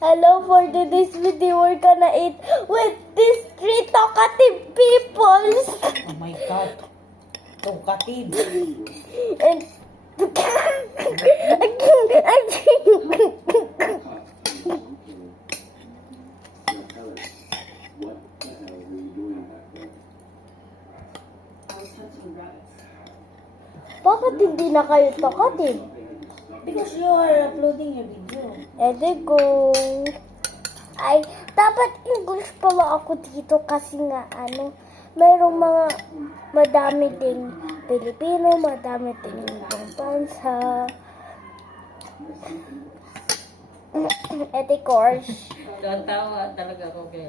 Hello, for today's video, we're gonna eat with these three talkative peoples. Oh my God. Talkative. And bakit hindi na kayo talkative? Because you are uploading your video. Ede go. Ay, dapat English pala ako dito kasi nga mayroong mga madami ding Pilipino, madami ding ibang bansa. Ede course. Tawa talaga ako kay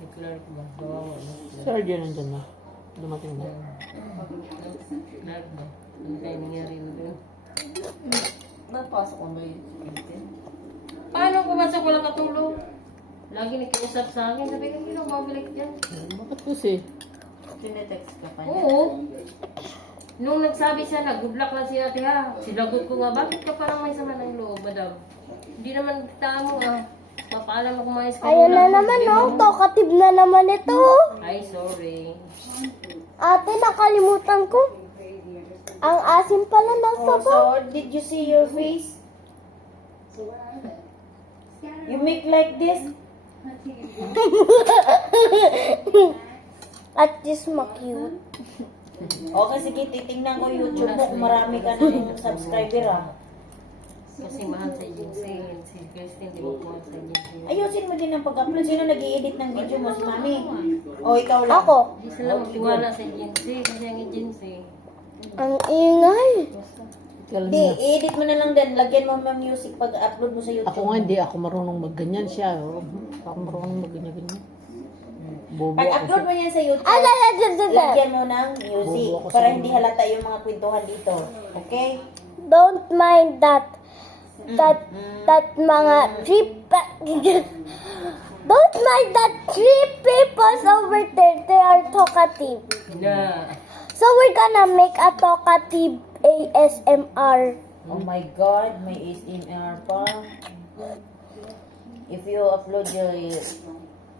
Declare ko ba? Bawawa na. Sir, yun nandyan na. Dumating na. Declare ba? Ano tayo nangyari na doon? Napasok ko ba yun? Paano pumasok walang katulong? Lagi nakiusap sa akin. Sabi ko, hindi na mabalik dyan. Bakit kasi? Tinetext ka pa niya? Oo. Nung nagsabi siya na, good luck lang si ate ha. Sinagot ko nga, bakit ka parang may sama ng loob, madam? Hindi naman kita mo papaalam ako mga iskay. Ayan na naman, talkative na naman ito. Ay, sorry. Ate, nakalimutan ko. Ang asim pala ng Oh, sabaw. so did you see your face? You make like this? At least ma-cute. Okay, sige, titingnan ko YouTube mo kung marami ka ng subscriber Kasi mahal sa agency. Si Christine, di mo mahal sa agency. Ayusin mo din ang pag-upload. Sino nag-i-edit ng video mo? Si Mami? O ikaw lang? Ako. Hindi sila magtiwala sa agency. Kasi ang agency. Ang ingay. Alam Di, niya. i-edit mo na lang din. Lagyan mo ng music pag-upload mo sa YouTube. Ako nga hindi ako marunong magganyan siya. Oh. Ako marunong magganyan-ganyan. Bobo ako Pag-upload siya. mo yan sa YouTube, Ay. lagyan mo ng music Bobo ako para sa hindi mga- halata yung mga kwentuhan dito. Okay? Don't mind that mga don't mind that three people over there. They are talkative. Na. So we're gonna make a talkative ASMR. Oh my God, may ASMR pa. If you upload your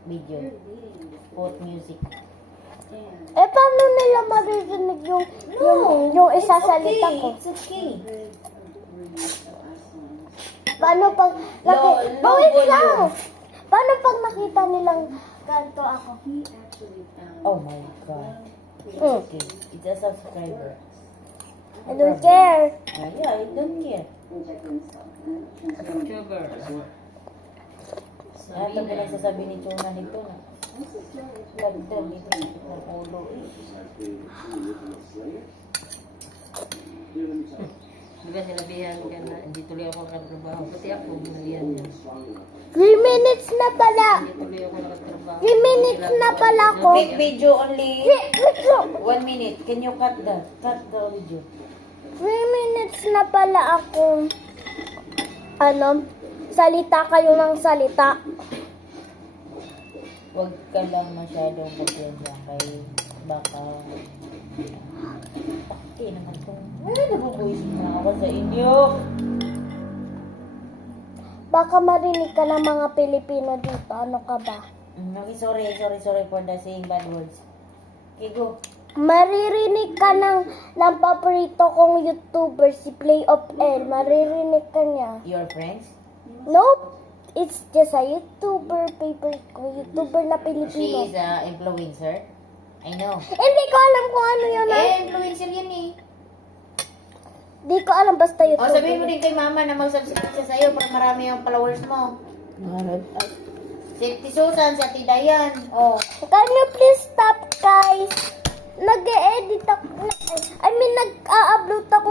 video, put music. Paano nila maririnig yung isasalita ko? It's okay. Paano pag No wait volume. lang. Paano pag nakita nilang ganto ako? Oh my God. It's Mm. okay. It's a subscriber. I don't care. Yeah, I don't care. Sugar. Lahat ang pinagsasabi ni Chona nito na. Lagdan dito ng ulo eh. Diba sinabihan ka na hindi tuloy ako nakatrabaho. Pati ako, sinabihan niya. 3 minutes na pala. Hindi tuloy ako nakatrabaho. 3 minutes na pala ako. Make video only 1 minute. Can you cut that? Cut the video. 3 minutes na pala ako. Salita kayo ng salita. Huwag ka lang masyadong pagpensya kay baka taki naman kung nabubuwis na ako sa inyo. Baka marinig ka ng mga Pilipino dito. Ano ka ba? Okay, sorry for the saying bad words. Okay, go. Maririnig ka ng paborito kong YouTuber, si Play of L. Maririnig ka niya. Your friends? Nope. It's just a YouTuber, favorite ko. YouTuber na She Pilipino. is a influencer. I know. Hindi ko alam kung ano yun. Influencer yan eh. Hindi ko alam, basta O, YouTuber. sabihin mo din kay mama na mag-subscribe siya sa'yo para marami yung followers mo. Si Ate Susan, si Ate Dayan. Oh. Can you please stop, guys? Nag-e-edit ako. Nag-a-upload ako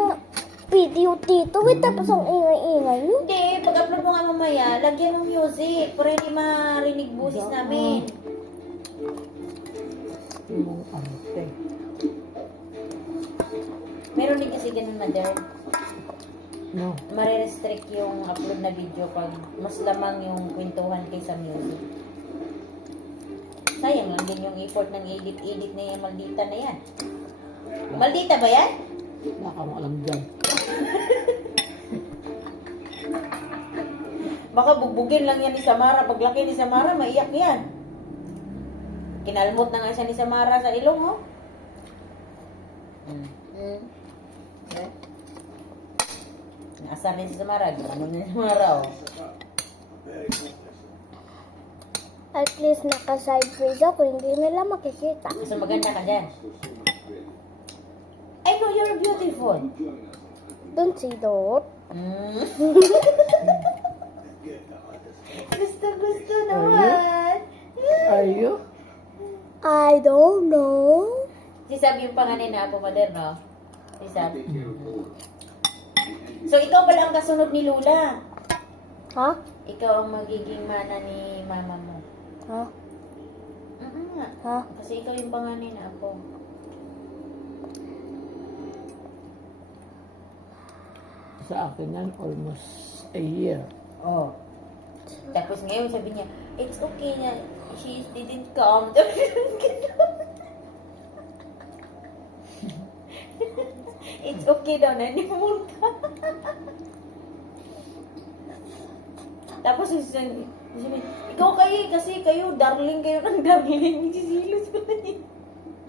video dito. Wait, tapos ang ingay-ingay. Hindi, pag-upload mo nga mamaya, lagyan mo music para hindi marinig busis namin. Yung ante. Meron din kasi ganun, mother. No. Marirestrict yung upload na video pag mas lamang yung kwentuhan kaysa music. Sayang lang din yung effort ng edit na yung maldita na yan. Maldita ba yan? Wala kang alam dyan. Baka bugbugin lang yan ni Samara. Paglaki ni Samara, maiyak yan. Kinalmot na nga siya ni Samara sa ilong, oh. Eh? Naasar din si Samara. Gano'n ni Samara, oh. At least naka-sideways ako, hindi nila makikita. So maganda ka dyan. I know you're beautiful. Don't say that. Gusto naman. Are you? I don't know. Si Sab yung panganin na Apo Mader, no? Si Sab. So ikaw pala ang kasunod ni Lula. Ha? Ikaw ang magiging mana ni mama mo. Ha? Nga. Ha? Kasi ikaw yung panganin na Apo. Sa akin yan, almost a year. Oh. Tapos ngayon sabi niya, it's okay na she didn't come. It's okay daw na hindi pumunta. Tapos sabi, ikaw kasi kayo, darling kayo ng darling. Sisilos ko na yun.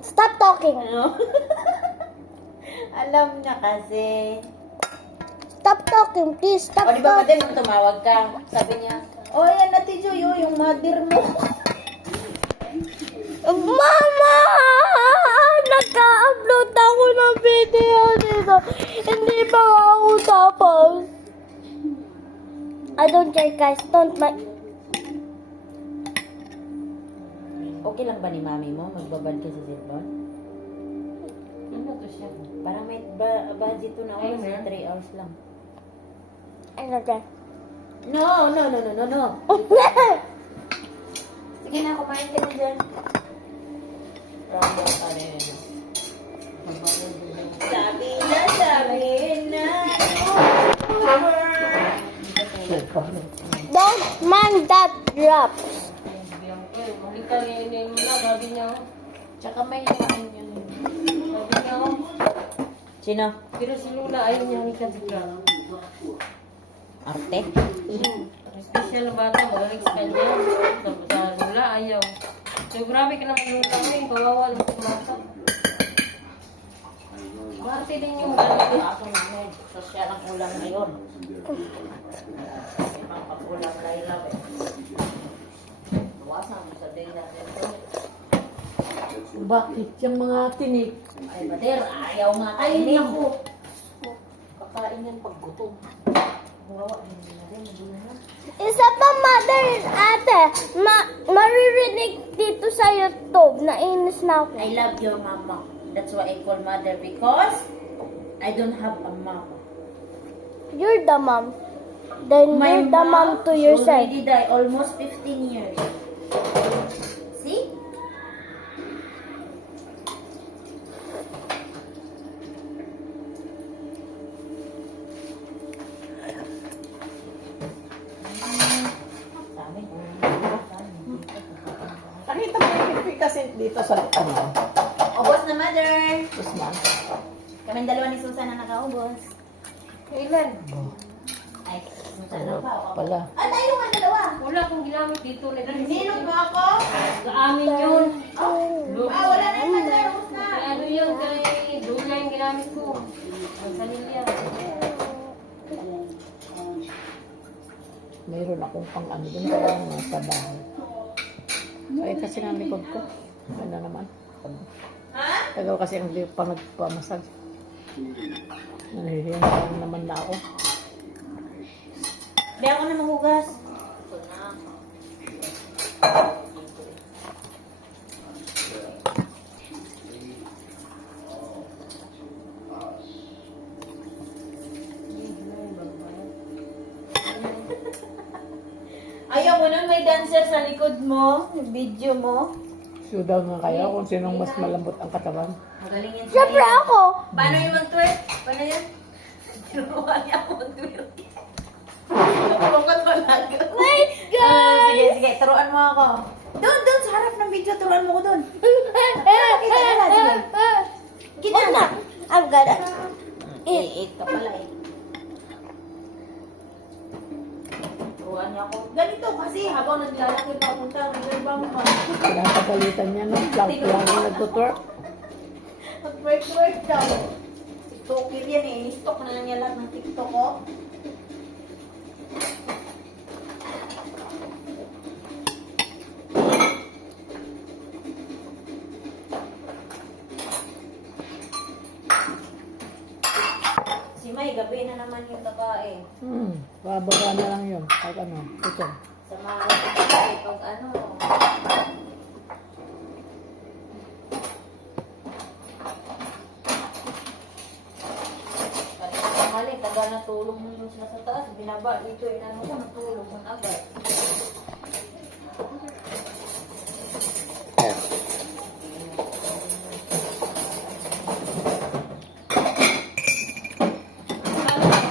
Stop talking. Ano? Alam na kasi. Stop talking, please. Stop O di ba talking. Mader, nung tumawag ka, sabi niya, oh yan Ate Joy, oh, yung mother mo. Mama! Naka-upload ako ng video dito. Hindi pa ako tapos. I don't care, guys. Don't mind. Okay lang ba ni mami mo? Magbabad ka sa cellphone? Ano to siya? Parang may budget to na oras, 3 hours lang. Ano dyan? No. Sige na, kumain ka na dyan. Sabi na. Don't mind that drops. Halika rin mo na, sabi niya. Tsaka may laman yun. Sabi niya, Sino? pero si Lula ayaw niya halika sa ground. Arte? Special na bata, magaling sa kanya. Sa Lula, ayaw. So, grabe ka naman Lula mo eh. Kawawa lang sa bata. Marte din yung gano'n. Ako namin, sosyal ang ulam ngayon. Ibang pag-ulam na ilaw eh. Buwasan mo sa day natin ito. Bakit yung mga tinik? Ay, Bader, ayaw nga kainin. Kakain yan pag gutom. Buwawa, hindi na rin. Isa pa, mother, ate. Maririnig dito sa YouTube. Nainis na ako. I love your mama. That's why I call mother because I don't have a mama. You're the mom. Then you're the mom to yourself. already died almost 15 years. See? Nakita mo yung efficacy dito sa ano? Ubos na mother. Tapos na. Kaming dalawa ni Susan na nakaubos. Kailan? Ay, Susan na pa. Pala. Ah, tayo nga dalawa. Wala akong ginamit dito. Nagsinog ba ako? Sa amin yun. Ah, wala na yung mother. Ubos na. Kay ano yun, kay Dula yung ginamit ko. Ang sanilya. Mayroon akong pang ano dun, parang nasa bahay. Ay, kasi nga likod ko. Ano naman? Ha? Tagal kasi ang pa nagpamasag. Nahihiyan lang naman na ako. Di ako na mahugas. Ayaw mo na may dancer sa likod mo, video mo. So daw nga kayo kung sinong mas malambot ang katawan. Magaling yan Siyempre ako. Paano yung mag-twerk? Paano yan? Tinuruan niya ako mag-twerk. Lungkot ko lang. Wait, guys. Sige, turuan mo ako. Doon, sa harap ng video, turuan mo ko doon. Sige. Kita na. I'm gonna. Eight ka pala eh. niya ako. Ganito kasi habang naglalaki papunta, may ibang Pinapagalitan niya, no? Lagi nagtutwerk. mag-work daw. TikToker yan eh. Ni-stalk na lang niya lahat ng TikTok ko. Si May, gabi na naman yung babae. Bababa na lang yun. Pag ano, ito. Sa mga babae, pag ano. Mali, taga natulog mo yung sa taas, binaba dito, inano ko, natulog mo agad.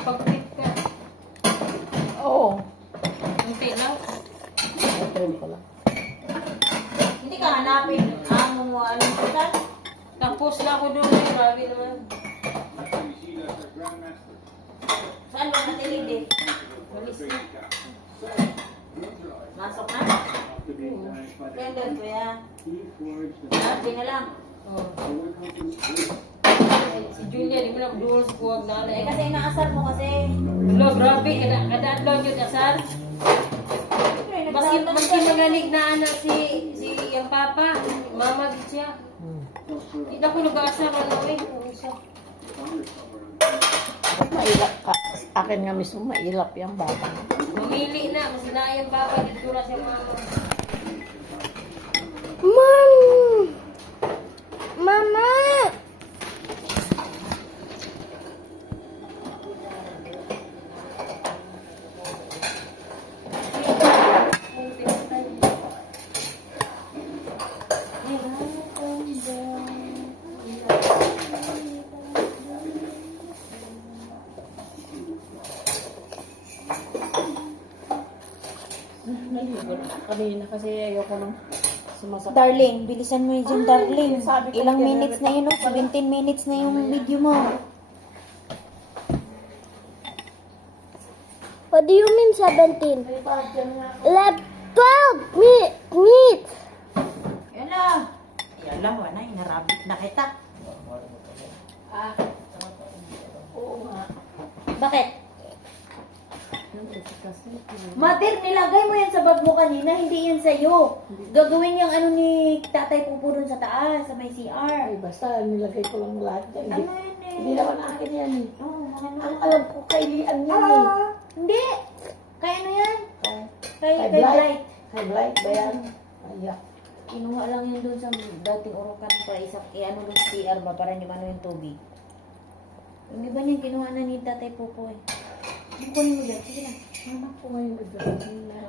Pag-tip ka. Oo. Hindi lang. Trim ko lang. Hindi ka hanapin ang anong putan? Tapos na ako doon eh. Grabe naman. Saan ba natilid eh? Walis na. Masok na? Kaya kuya. Sabi na lang. Oh. Si Julia, di mo na doon sa kuwag na Eh kasi inaasar mo kasi. Hello, grabe. Kada-adlaw yun asar. Maski magaling na anak si yung papa. Mama gid siya. Hindi na ko nag-aasar ano eh. Isa. Mailap ka. Akin nga mismo, mailap yung bata. Mamili na. Mas na yung papa. Dito na siya mama. Mama! Kanina kasi ayoko nang sumasakit. Darling, bilisan mo yun dyan, darling. Ilang minutes na yun, no? 17 minutes na yung video mo. What do you mean 17? 12 minutes! Yan na. Yan lang, wala. Inarabit na kita. Oo nga. Bakit? Mater, nilagay mo yan sa bag mo kanina, hindi yan sa'yo. Gagawin yung ano ni Tatay Pupo dun sa taas, sa may CR. Ay, basta nilagay ko lang lahat. Hindi, Ano yan eh? hindi naman akin yan eh. Oo, ano? Ang alam ko kay Lian yan eh. Hindi. Kaya ano yan? Kay Kay Bright. Blight. Kay Blight ba yan? Ayak. Kinuha lang yun dun sa dating urukan para isa, ano dun sa CR ba, para hindi mano yung tubig. Yung iba niyan, kinuha na ni Tatay Pupo eh. Ano kunin mo dyan? Sige na. Anak ko ngayon nagdaan.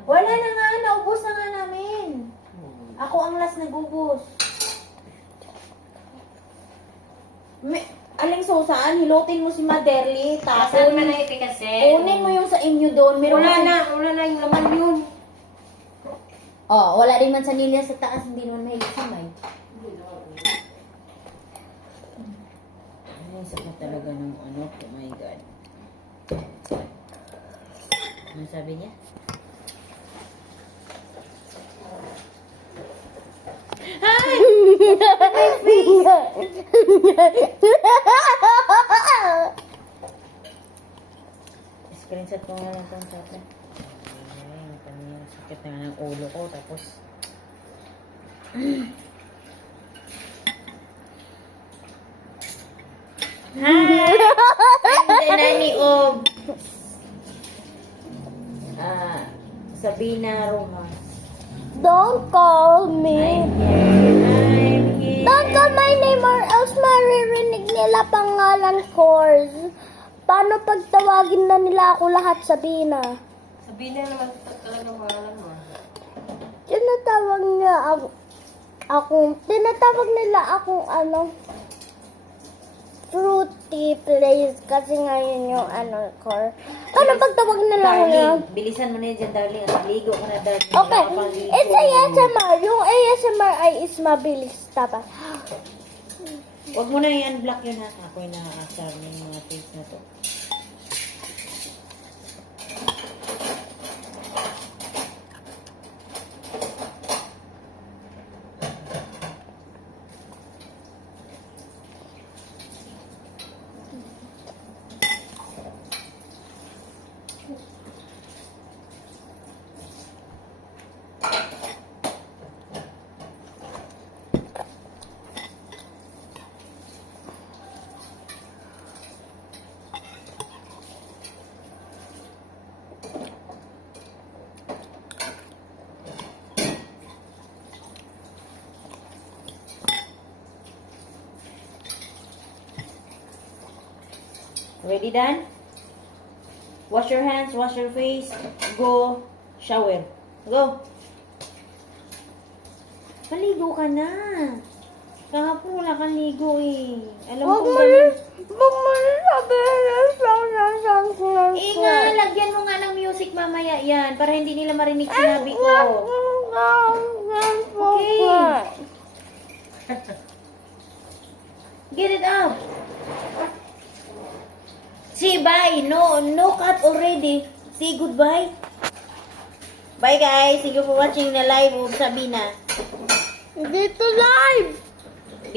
Wala na nga, naubos na nga namin. Ako ang last nagubos. Aling Susan, hilutin mo si Maderly, Saan man tapon. na iti kasi? Kunin mo yung sa inyo doon. Meron Wala na yung laman yun. Oh, wala rin man sa nilya sa taas, hindi naman mahilig si May. Ay, sakit talaga ng ano, oh my God. Ano sabi niya? Screenshot ko nga lang itong chat na. Ay, ang sakit na nga ng ulo ko, tapos... Hi! I'm the nanny of... Sabina Rojas. Don't call me. I'm here. Don't call my name or else maririnig nila pangalan ko. Paano pagtawagin na nila ako lahat, Sabina? Sabihin na naman talaga pangalan mo. Tinatawag niya tinatawag nila akong fruity place kasi ngayon yung ko. Paano pagtawag nila ako na? Darling, bilisan mo na yun dyan, darling. At ligo ka na, darling. Okay, Nakapaligo. it's ASMR. Yung ASMR ay is mabilis dapat. Huwag mo na i-unblock yun, ha? Ako yung nakakasar ng mga face na to. Ready, Dan? Wash your hands, wash your face, go shower. Go. Maligo ka na. Kahapon wala kang ligo eh. Alam Huwag ko mo ganun. sabihin na Nga, lagyan mo nga ng music mamaya yan para hindi nila marinig sinabi ko. Okay. Get it out. Say bye. No cut already. Say goodbye. Bye guys. Thank you for watching the live of Sabina. Dito live!